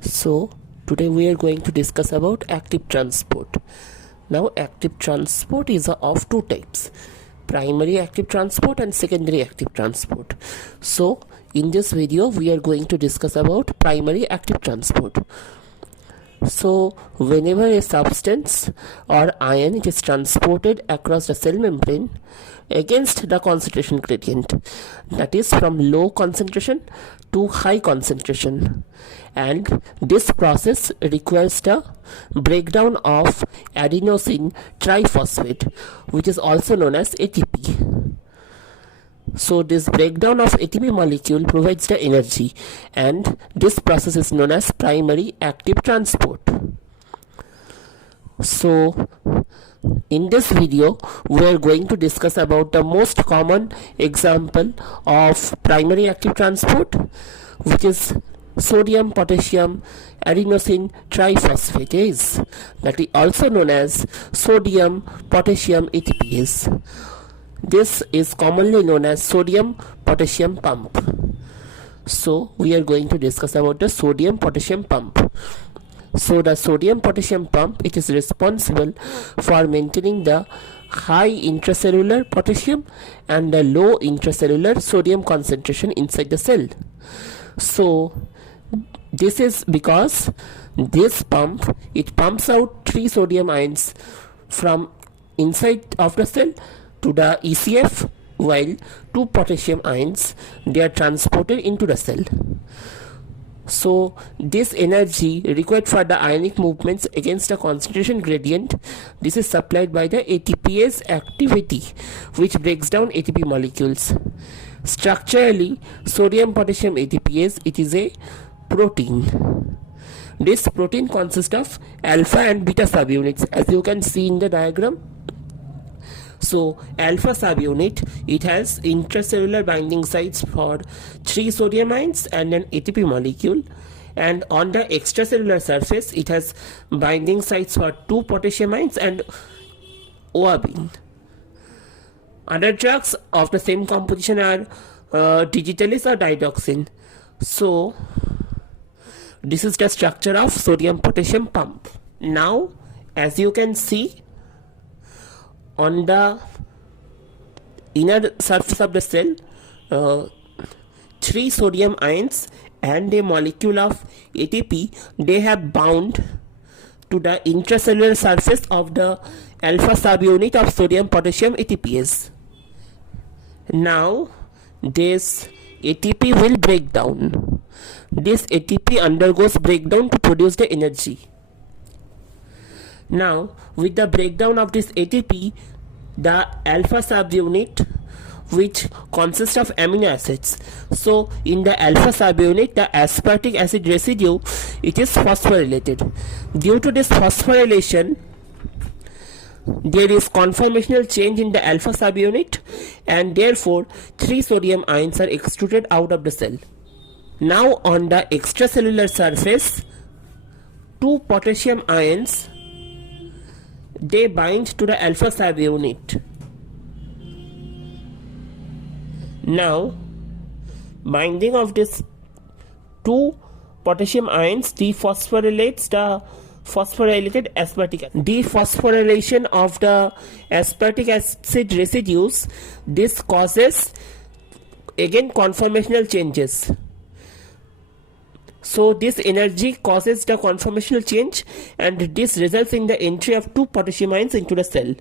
So today we are going to discuss about active transport. Now active transport is of two types, primary active transport and secondary active transport. So in this video we are going to discuss about primary active transport. So whenever a substance or ion is transported across the cell membrane against the concentration gradient, that is from low concentration to high concentration, and this process requires the breakdown of adenosine triphosphate, which is also known as ATP. So this breakdown of ATP molecule provides the energy, and this process is known as primary active transport. So in this video we are going to discuss about the most common example of primary active transport, which is sodium potassium adenosine triphosphate, that is also known as sodium potassium ATPase. This is commonly known as sodium potassium pump. So we are going to discuss about the sodium potassium pump. So the sodium potassium pump, it is responsible for maintaining the high intracellular potassium and the low intracellular sodium concentration inside the cell. So this is because this pump, it pumps out 3 sodium ions from inside of the cell to the ECF, while 2 potassium ions, they are transported into the cell. So this energy required for the ionic movements against the concentration gradient, this is supplied by the ATPase activity, which breaks down ATP molecules. Structurally, sodium potassium ATPase, it is a protein. This protein consists of alpha and beta subunits, as you can see in the diagram. So alpha subunit, it has intracellular binding sites for 3 sodium ions and an ATP molecule, and on the extracellular surface it has binding sites for 2 potassium ions and OAB. Other drugs of the same composition are digitalis or digoxin. So this is the structure of sodium potassium pump. Now as you can see, on the inner surface of the cell, 3 sodium ions and a molecule of ATP, they have bound to the intracellular surface of the alpha subunit of sodium potassium ATPase. Now this ATP will break down. This ATP undergoes breakdown to produce the energy. Now with the breakdown of this ATP, the alpha subunit, which consists of amino acids, so in the alpha subunit the aspartic acid residue, it is phosphorylated. Due to this phosphorylation, there is conformational change in the alpha subunit, and therefore 3 sodium ions are extruded out of the cell. Now on the extracellular surface, 2 potassium ions, they bind to the alpha subunit. Now binding of this 2 potassium ions dephosphorylates the phosphorylated aspartic acid. Dephosphorylation of the aspartic acid residues, this causes again conformational changes. So this energy causes the conformational change, and this results in the entry of 2 potassium ions into the cell.